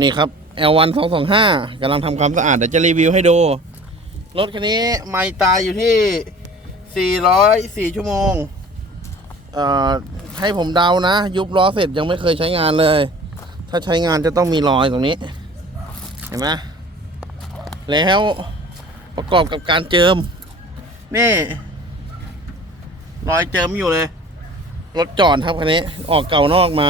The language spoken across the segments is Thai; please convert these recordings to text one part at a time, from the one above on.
นี่ครับ L1 225กำลังทำความสะอาดเดี๋ยวจะรีวิวให้ดู รถคันนี้ไม่ตายอยู่ที่ 404 ชั่วโมง เอ่อ ให้ผมเดานะ ยุบล้อเสร็จยังไม่เคยใช้งานเลย ถ้าใช้งานจะต้องมีรอยตรงนี้ เห็นไหมแล้วประกอบกับการเจิม นี่ รอยเจิมอยู่เลย รถจอดครับคันนี้ ออกเก่านอกมา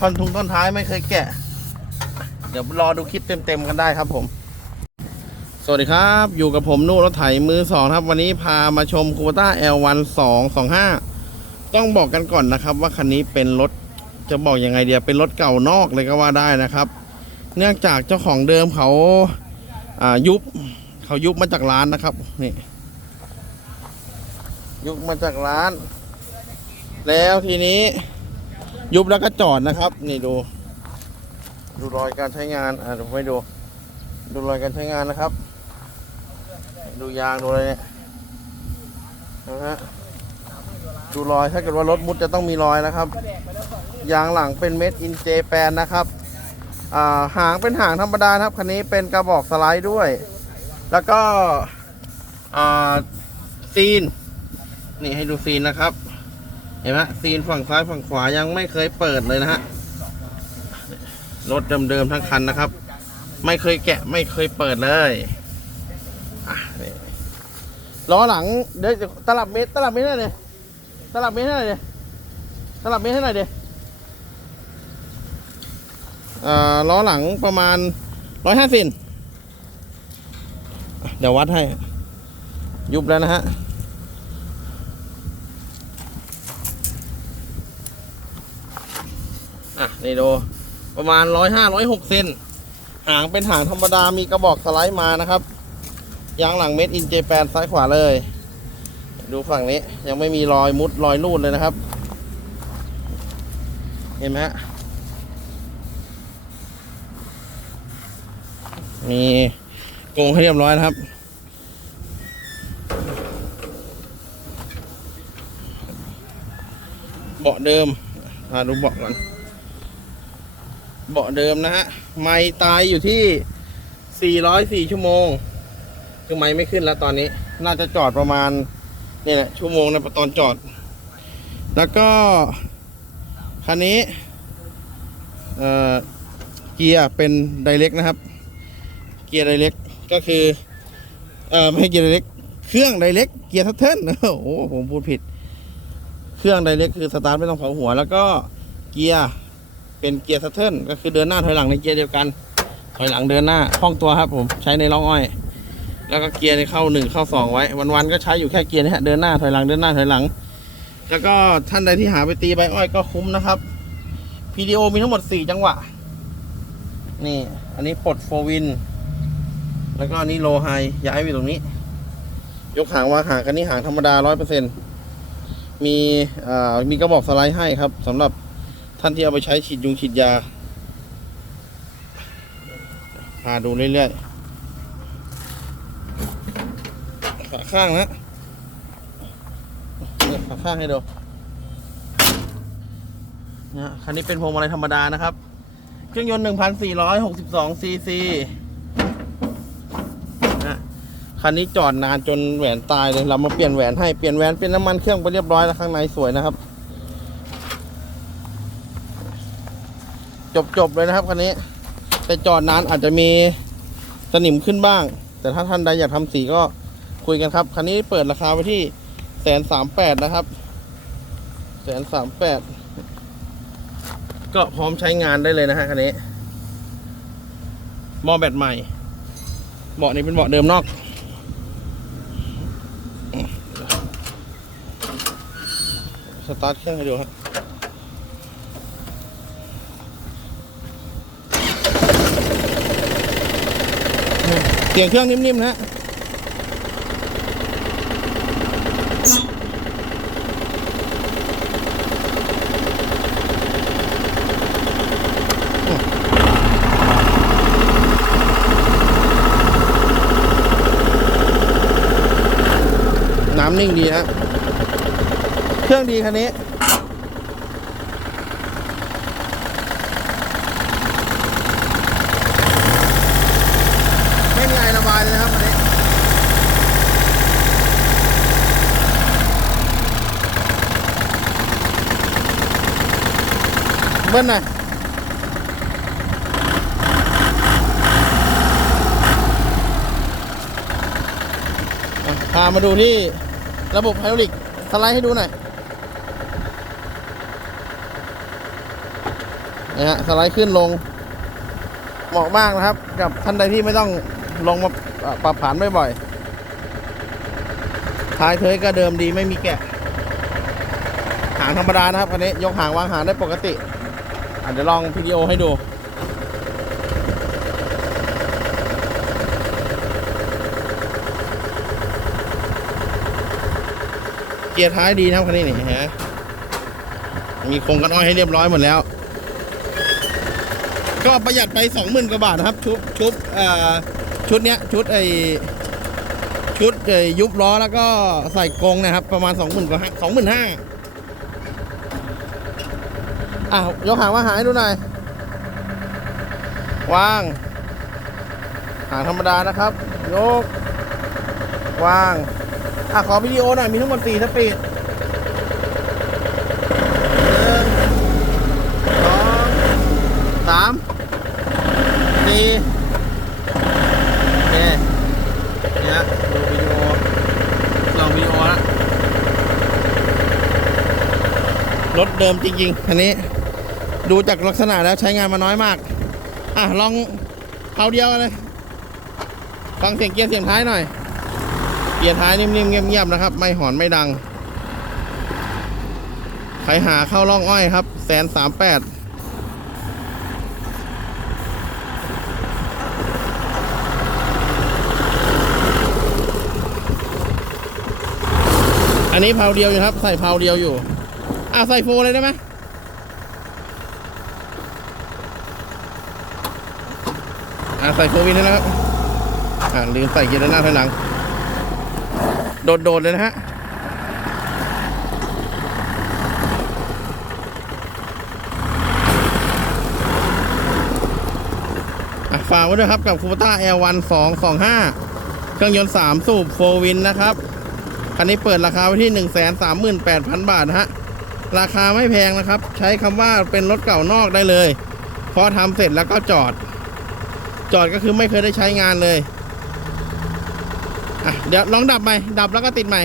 ท่อนทุงท่อนท้ายไม่เคยแกะ เดี๋ยวรอดูคลิปเต็มๆกันได้ครับผม สวัสดีครับ อยู่กับผมนู่รถไถมือสองครับ วันนี้พามาชมคูต้า L1 225 ต้องบอกกันก่อนนะครับ ว่าคันนี้เป็นรถจะบอกยังไงเดียวเป็นรถเก่านอกเลยก็ว่าได้นะครับ เนื่องจากเจ้าของเดิมเขาอ่ายุบเขายุบมาจากร้านนะครับนี่ยุบมาจากร้าน แล้วทีนี้ ยุบแล้วก็จอดนะครับ นี่ดู ดูรอยการใช้งานอ่าเดี๋ยวผมให้ดู ดูรอยการใช้งานนะครับ ดูยางดูอะไรเนี่ยนะฮะดูรอยถ้าเกิดว่ารถมุดจะต้องมีรอยนะครับ ยางหลังเป็นเม็ดอินเจแปนนะครับอ่าหางเป็นหางธรรมดาครับคันนี้เป็นกระบอกสไลด์ด้วย แล้วก็อ่าซีน นี่ให้ดูซีนนะครับ เห็นไหมซีนฝั่งซ้ายฝั่งขวายังไม่เคยเปิดเลยนะฮะรถเดิมๆทั้งคันนะครับ ไม่เคยแกะไม่เคยเปิดเลยอะนี่ล้อหลังเดี๋ยวตลับเมตรตลับเมตรให้หน่อยตลับเมตรให้หน่อยตลับเมตรให้หน่อยเดิเอ่อล้อหลังประมาณร้อยห้าสินเดี๋ยววัดให้ ยุบแล้วนะฮะ อะ นี่ดูประมาณร้อยห้าร้อยหกเซนหางเป็นหางธรรมดามีกระบอกสไลด์มานะครับยางหลังเม็ดอินเจแปนซ้ายขวาเลย ดูฝั่งนี้ยังไม่มีรอยมุดรอยรูดเลยนะครับ เห็นไหมฮะมีกรงให้เรียบร้อยนะครับ เบาะเดิมพาดูเบาะก่อน เบาะเดิมนะฮะ ไม่ตายอยู่ที่ 404 ชั่วโมง คือไม่ไม่ขึ้นแล้วตอนนี้ น่าจะจอดประมาณนี่แหละชั่วโมงนะตอนจอด แล้วก็คันนี้เอ่อเกียร์เป็นไดเ c กนะครับ เกียร์ไดเ c กก็คือเอ่อไม่ใช่เกียร์ไดเ c กเครื่องไดเ c กเกียร์ทัตเทิลโอ้โหผมพูดผิด เครื่องไดเ c กคือสตาร์ทไม่ต้องเผาหัว แล้วก็เกียร์ เป็นเกียร์ซัตเทิลก็คือเดินหน้าถอยหลังในเกียร์เดียวกัน ถอยหลังเดินหน้าคล่องตัวครับผมใช้ในร่องอ้อย แล้วก็เกียร์ในเข้าหนึ่งเข้าสองไว้ วันๆก็ใช้อยู่แค่เกียร์นี้ฮะเดินหน้าถอยหลังเดินหน้าถอยหลัง แล้วก็ท่านใดที่หาไปตีใบอ้อยก็คุ้มนะครับ PDO มีทั้งหมด 4 จังหวะ นี่ อันนี้ปลดโฟวิน แล้วก็อันนี้โลไฮย้ายไปตรงนี้ ยกหางว่าหางกันนี้หางธรรมดา 100%มีอ่ามีกระบอกสไลด์ให้ครับสำหรับ ท่านที่เอาไปใช้ฉีดยุงฉีดยาพาดูเรื่อยๆ ขาข้างนะขาข้างให้ดูนะคันนี้เป็นพวงมาลัยธรรมดานะครับ เครื่องยนต์ 1,462 ซีซีนะคันนี้จอดนานจนแหวนตายเลย เรามาเปลี่ยนแหวนให้ เปลี่ยนแหวนเป็นน้ำมันเครื่องไปเรียบร้อยแล้วข้างในสวยนะครับ จบๆเลยนะครับคันนี้ แต่จอดนานอาจจะมีสนิมขึ้นบ้าง แต่ถ้าท่านใดอยากทำสีก็คุยกันครับคันนี้เปิดราคาไว้ที่แสนสามแปดนะครับแสนสามแปดก็พร้อมใช้งานได้เลยนะฮะคันนี้หม้อแบตใหม่เบาะนี้เป็นเบาะเดิมนอก สตาร์ทเครื่องให้ดูครับ สียงเครื่องนิ่มๆนะน้ำนิ่งดีฮะ เครื่องดีคันนี้ เบิ้ลหน่อยอะพามาดูที่ระบบไฮดรอลิกสไลด์ให้ดูหน่อยนะฮะสไลด์ขึ้นลง เหมาะมากนะครับ กับท่านใดที่ไม่ต้องลงมาปรับผ่านบ่อยๆท้ายเทยก็เดิมดีไม่มีแกะ หางธรรมดานะครับคันนี้ยกหางวางหางได้ปกติ อะเดี๋ยวลองวิดีโอให้ดูเกียร์ท้ายดีนะครับคันนี้นี่ฮะมีโครงกันอ้อยให้เรียบร้อยหมดแล้ว ก็ประหยัดไปสองหมื่นกว่าบาทนะครับ ชุดชุดเอ่อชุดเนี้ย ชุดไอชุดไอยุบล้อแล้วก็ใส่กรงนะครับ ประมาณสองหมื่นกว่าสองหมื่นห้า อะยกหางว่าหางให้ดูหน่อยวาง หางธรรมดานะครับ ยก วาง อะ ขอวิดีโอหน่อย มีทั้งหมดสี่สปีดหนึ่งสองสามสี่โอเคเนี่ยดูวิดีโอลองวิดีโอละรถเดิมจริงๆคันนี้ ดูจากลักษณะแล้วใช้งานมาน้อยมาก อะ ลองเอาเดียวเลยฟังเสียงเกียร์เสียงท้ายหน่อย เกียร์ท้ายนิ่มๆเงียบๆนะครับ ไม่หอนไม่ดัง ใครหาเข้าร่องอ้อยครับแสนสามแปดอันนี้เพาเดียวอยู่ครับ ใส่เพาเดียวอยู่ อะ ใส่โฟเลยได้ไหม อะใส่โฟวินด้วยนะครับอะลืมใส่เกียร์ด้านหน้าถอยหลัง โดดๆเลยนะฮะอะฝากไว้ด้วยครับกับคูปต้า L1 225เครื่องยนต์3สูบ4วินนะครับคันนี้เปิดราคาไว้ที่138,000บาทนะฮะราคาไม่แพงนะครับ ใช้คำว่าเป็นรถเก่านอกได้เลยพอทำเสร็จแล้วก็จอด จอดก็คือไม่เคยได้ใช้งานเลย อะ เดี๋ยวลองดับใหม่ ดับแล้วก็ติดใหม่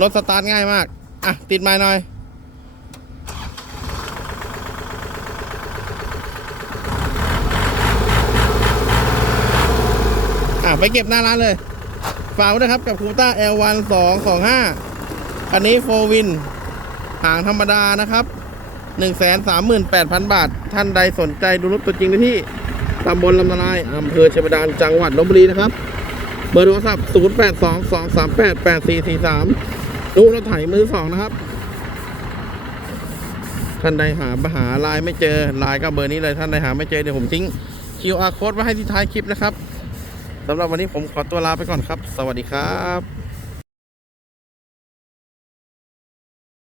รถสตาร์ทง่ายมาก อะ ติดใหม่หน่อย อะ ไปเก็บหน้าร้านเลย ฝากไว้นะครับกับคูต้า L1 225คันนี้4วินหางธรรมดานะครับ 138,000 บาท ท่านใดสนใจดูรถตัวจริงได้ที่ ตำบลลำนาลายอำเภอเชมดานจังหวัดลบบุรีนะครับ เบอร์โทรศัพท์ 0 8 2 2 3 8 8 4 4 3ดูรถไถมือสองนะครับ ท่านใดหาหาลน์ไม่เจอลน์ก็เบอร์นี้เลยท่านใดหาไม่เจอเดี๋ยวผมทิ้ง QR code ไว้ให้ที่ท้ายคลิปนะครับสำหรับวันนี้ผมขอตัวลาไปก่อนครับ สวัสดีครับ